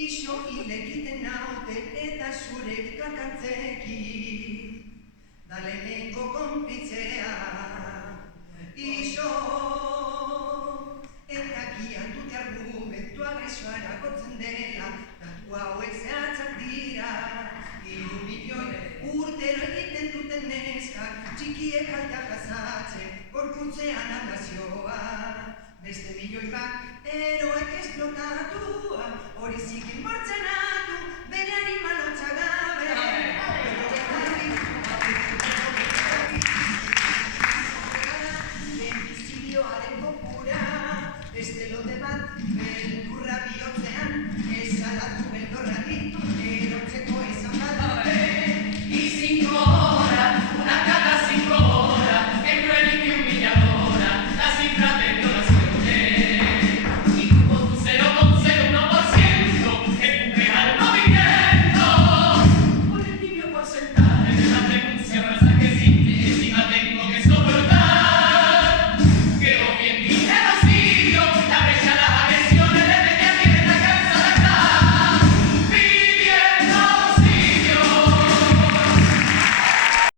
Ixo hilekiten naute eta zure kakantzekin da lehenengo konplitzea. Ixo eta gian dute argumentu agresoa eragotzen dela, datu hauek zehatzak dira. 3 milioi urtero egiten duten neskak, txikiek alta jasatzen, gorputzean ablazioa. Beste milioi bat eroek esplotatua, hori zikin bortzenatu, bere animalotza gabe. Benbizidioaren kopura, beste lote bat, beldurra bihotzean, ez alatu beldorra